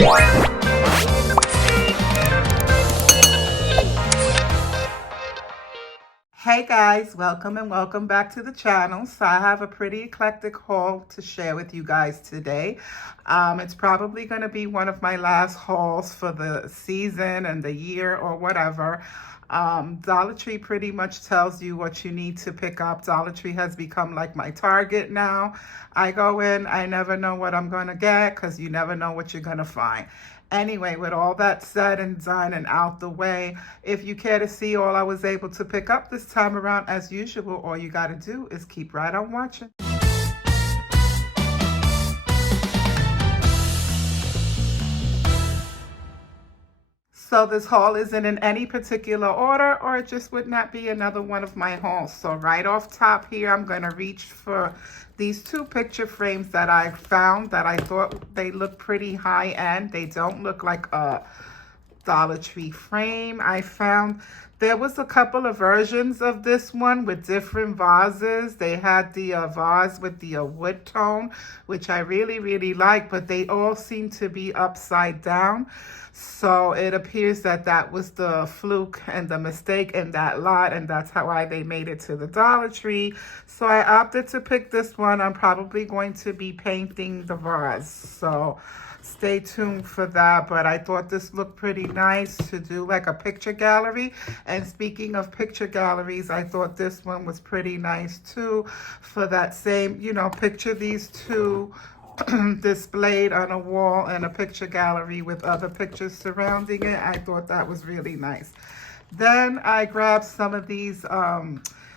Hey guys, welcome and welcome back to the channel. So I have a pretty eclectic haul to share with you guys today. It's probably going to be one of my last hauls for the season and the year or whatever. Dollar Tree pretty much tells you what you need to pick up. Dollar Tree has become like my Target now. I go in, I never know what I'm going to get because you never know what you're going to find. Anyway, with all that said and done and out the way, if you care to see all I was able to pick up this time around, as usual, all you got to do is keep right on watching. So this haul isn't in any particular order, or it just would not be another one of my hauls. So right off top here, I'm going to reach for these two picture frames that I found that I thought they look pretty high end. They don't look like a Dollar Tree frame. I found there was a couple of versions of this one with different vases. They had the vase with the wood tone, which I really like, but they all seem to be upside down. So it appears that that was the fluke and the mistake in that lot, and that's why they made it to the Dollar Tree. So I opted to pick this one. I'm probably going to be painting the vase. So stay tuned for that, but I thought this looked pretty nice to do like a picture gallery. And speaking of picture galleries, I thought this one was pretty nice too for that same, you know, picture these two displayed on a wall in a picture gallery with other pictures surrounding it. I thought that was really nice. Then I grabbed some of these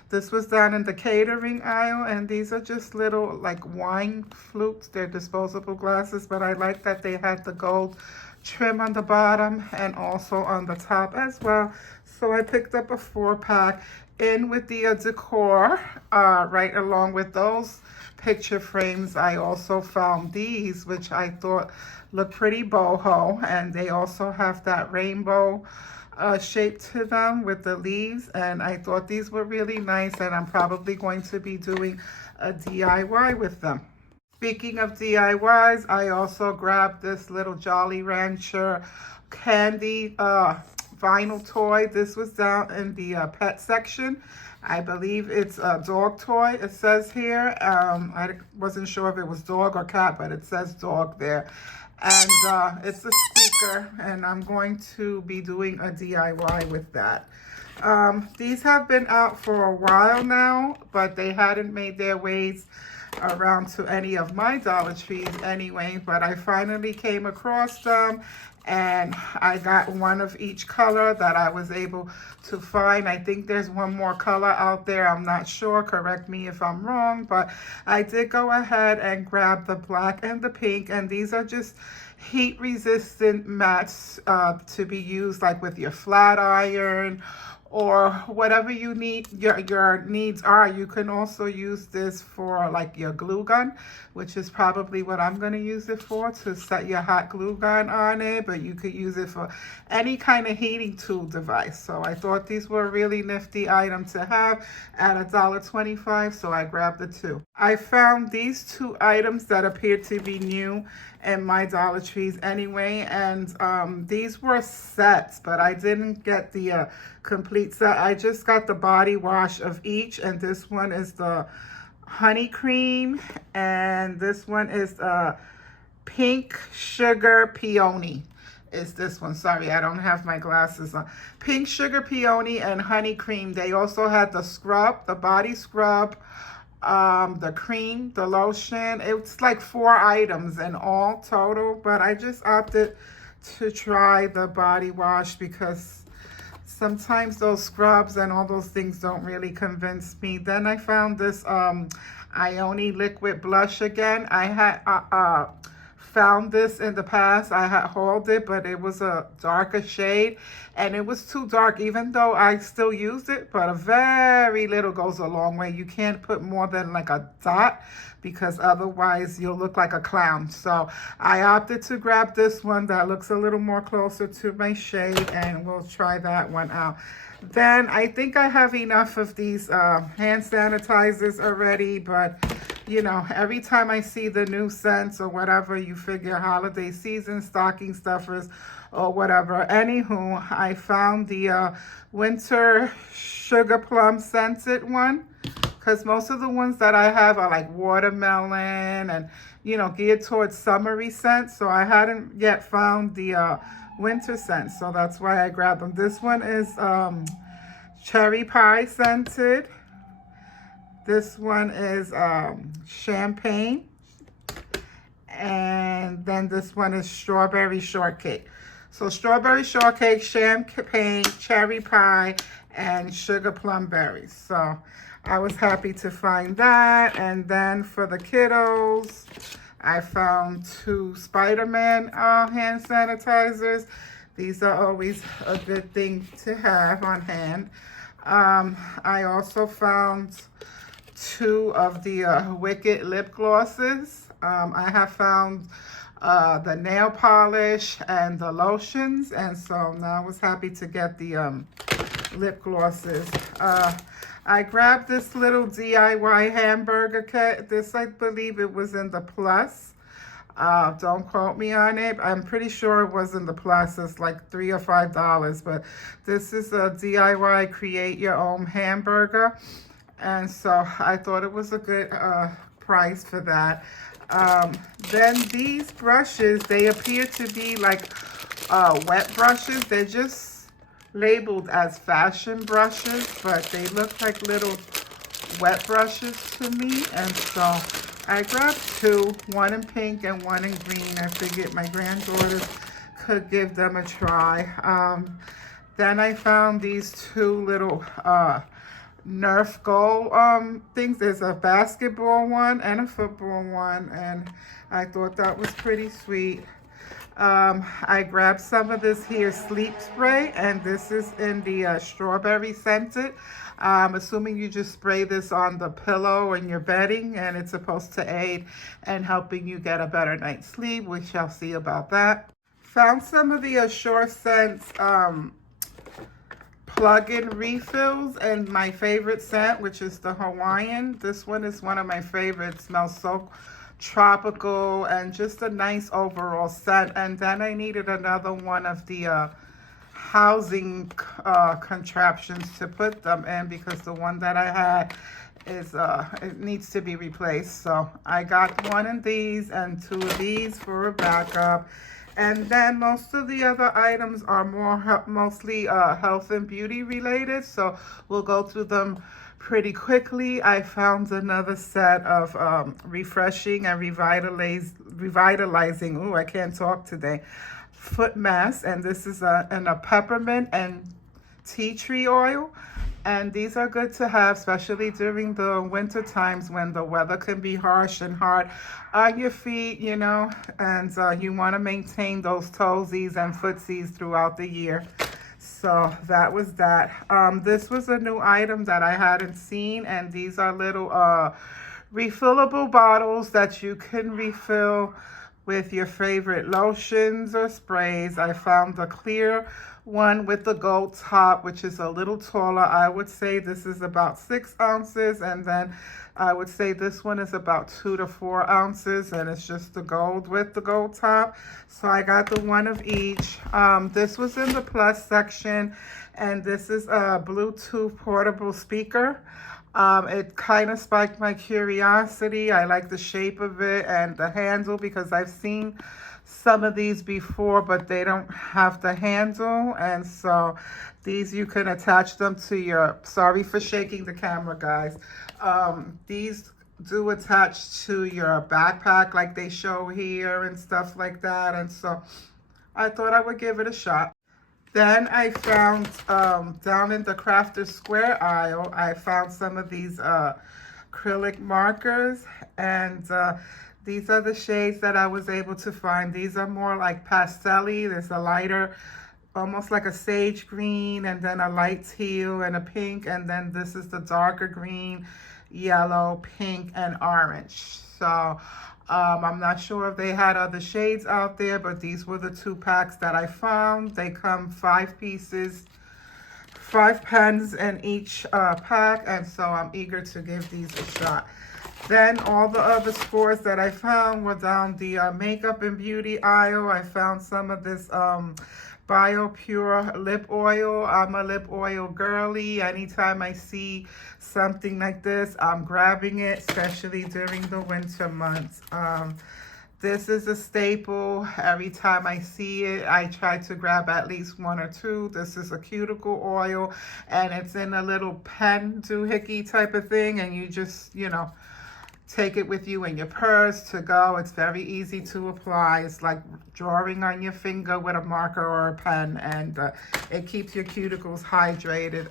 this was down in the catering aisle, and these are just little like wine flutes. They're disposable glasses, but I like that they had the gold trim on the bottom and also on the top as well. So I picked up a 4-pack in with the decor right along with those picture frames. I also found these, which I thought looked pretty boho, and they also have that rainbow shape to them with the leaves, and I thought these were really nice, and I'm probably going to be doing a DIY with them. Speaking of DIYs, I also grabbed this little Jolly Rancher candy vinyl toy. This was down in the pet section. I believe it's a dog toy, it says here. I wasn't sure if it was dog or cat, but it says dog there. And it's a squeaker, and I'm going to be doing a DIY with that. These have been out for a while now, but they hadn't made their ways around to any of my Dollar Trees anyway, but I finally came across them, and I got one of each color that I was able to find. I think there's one more color out there. I'm not sure. Correct me if I'm wrong, but I did go ahead and grab the black and the pink, and these are just heat resistant mats to be used like with your flat iron or whatever you need, your needs are. You can also use this for like your glue gun, which is probably what I'm going to use it for, to set your hot glue gun on it, but you could use it for any kind of heating tool device. So I thought these were a really nifty item to have at $1.25, so I grabbed the two. I found these two items that appear to be new in my Dollar Trees anyway, and these were sets, but I didn't get the complete set. I just got the body wash of each, and this one is the honey cream, and this one is pink sugar peony. Is this one? Sorry, I don't have my glasses on. Pink sugar peony and honey cream. They also had the scrub, the body scrub, the cream, the lotion. It's like 4 items in all total, but I just opted to try the body wash because sometimes those scrubs and all those things don't really convince me. Then I found this Ione liquid blush again. I had found this in the past. I had hauled it, but it was a darker shade, and it was too dark, even though I still used it, but a very little goes a long way. You can't put more than like a dot, because otherwise you'll look like a clown. So I opted to grab this one that looks a little more closer to my shade, and we'll try that one out. Then I think I have enough of these hand sanitizers already, but you know, every time I see the new scents or whatever, you figure holiday season, stocking stuffers, or whatever. Anywho, I found the winter sugar plum scented one, because most of the ones that I have are like watermelon and, you know, geared towards summery scents. So I hadn't yet found the winter scent, so that's why I grabbed them. This one is cherry pie scented. This one is champagne. And then this one is strawberry shortcake. So strawberry shortcake, champagne, cherry pie, and sugar plum berries. So I was happy to find that. And then for the kiddos, I found 2 Spider-Man hand sanitizers. These are always a good thing to have on hand. I also found 2 of the Wicked lip glosses. I have found the nail polish and the lotions, and so now I was happy to get the lip glosses. I grabbed this little DIY hamburger kit. This, I believe it was in the plus. Don't quote me on it. I'm pretty sure it was in the plus. It's like $3 or $5, but this is a DIY create your own hamburger. And so I thought it was a good price for that. Then these brushes, they appear to be like wet brushes. They're just labeled as fashion brushes, but they look like little wet brushes to me. And so I grabbed 2, one in pink and one in green. I figured my granddaughters could give them a try. Then I found these 2 little Nerf goal things. There's a basketball one and a football one, and I thought that was pretty sweet. I grabbed some of this here sleep spray, and this is in the strawberry scented. Assuming you just spray this on the pillow and your bedding, and it's supposed to aid in helping you get a better night's sleep. We shall see about that. Found some of the Assure Scents plug-in refills, and my favorite scent, which is the Hawaiian. This one is one of my favorites. Smells so tropical and just a nice overall scent. And then I needed another one of the housing contraptions to put them in, because the one that I had is it needs to be replaced. So I got one of these and 2 of these for a backup. And then most of the other items are mostly health and beauty related, so we'll go through them pretty quickly. I found another set of refreshing and revitalizing, ooh, I can't talk today, foot masks, and this is in a peppermint and tea tree oil. And these are good to have, especially during the winter times when the weather can be harsh and hard on your feet, you know, and you want to maintain those toesies and footsies throughout the year. So that was that. This was a new item that I hadn't seen, and these are little refillable bottles that you can refill with your favorite lotions or sprays. I found the clear one with the gold top, which is a little taller. I would say this is about 6 ounces, and then I would say this one is about 2 to 4 ounces, and it's just the gold with the gold top. So I got the one of each. This was in the plus section, and this is a Bluetooth portable speaker. It kind of spiked my curiosity. I like the shape of it and the handle, because I've seen some of these before, but they don't have the handle. And so these, you can attach them to your, sorry for shaking the camera, guys. These do attach to your backpack like they show here and stuff like that. And so I thought I would give it a shot. Then I found down in the Crafter Square aisle, I found some of these acrylic markers, and these are the shades that I was able to find. These are more like pastel-y. There's a lighter, almost like a sage green, and then a light teal and a pink, and then this is the darker green, yellow, pink, and orange. So I'm not sure if they had other shades out there, but these were the 2 packs that I found. They come 5 pieces 5 pens in each pack, and so I'm eager to give these a shot. Then all the other scores that I found were down the makeup and beauty aisle. I found some of this Bio Pure lip oil. I'm a lip oil girly. Anytime I see something like this, I'm grabbing it, especially during the winter months. This is a staple. Every time I see it, I try to grab at least one or two. This is a cuticle oil, and it's in a little pen doohickey type of thing, and you just, you know, take it with you in your purse to go. It's very easy to apply. It's like drawing on your finger with a marker or a pen, and it keeps your cuticles hydrated.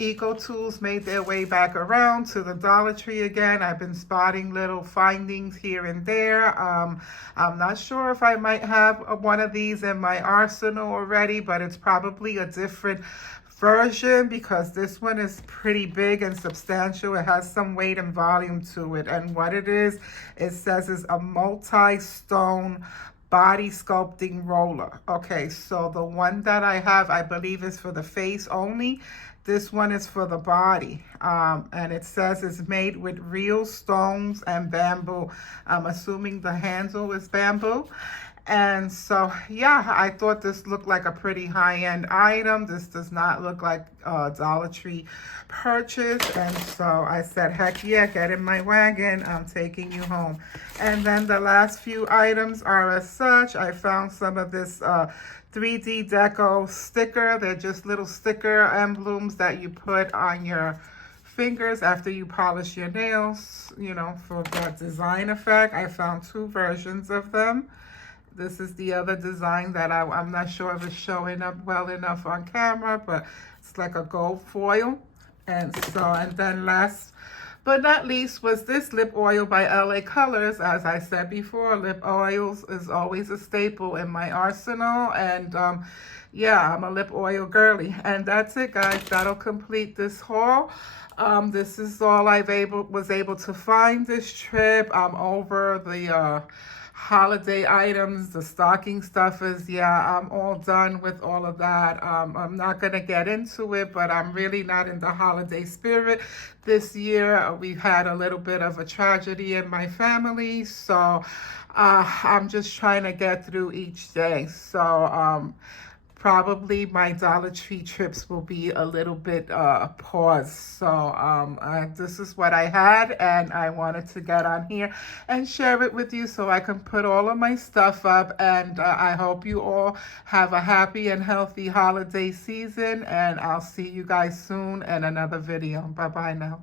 Eco Tools made their way back around to the Dollar Tree again. I've been spotting little findings here and there. I'm not sure if I might have one of these in my arsenal already, but it's probably a different version because this one is pretty big and substantial. It has some weight and volume to it. And what it is, it says is a multi-stone body sculpting roller. Okay, so the one that I have, I believe, is for the face only. This one is for the body, and it says it's made with real stones and bamboo. I'm assuming the handle is bamboo. And so, yeah, I thought this looked like a pretty high-end item. This does not look like a Dollar Tree purchase. And so I said, heck yeah, get in my wagon. I'm taking you home. And then the last few items are as such. I found some of this 3D Deco sticker. They're just little sticker emblems that you put on your fingers after you polish your nails, you know, for the design effect. I found 2 versions of them. This is the other design that I'm not sure if it's showing up well enough on camera, but it's like a gold foil. And so, and then last but not least was this lip oil by LA Colors. As I said before, lip oils is always a staple in my arsenal. And yeah, I'm a lip oil girly. And that's it, guys. That'll complete this haul. This is all I was able to find this trip. I'm over the holiday items, the stocking stuffers. Yeah, I'm all done with all of that. I'm not going to get into it, but I'm really not in the holiday spirit this year. We've had a little bit of a tragedy in my family, so I'm just trying to get through each day. So probably my Dollar Tree trips will be a little bit paused. So this is what I had, and I wanted to get on here and share it with you so I can put all of my stuff up. And I hope you all have a happy and healthy holiday season, and I'll see you guys soon in another video. Bye-bye now.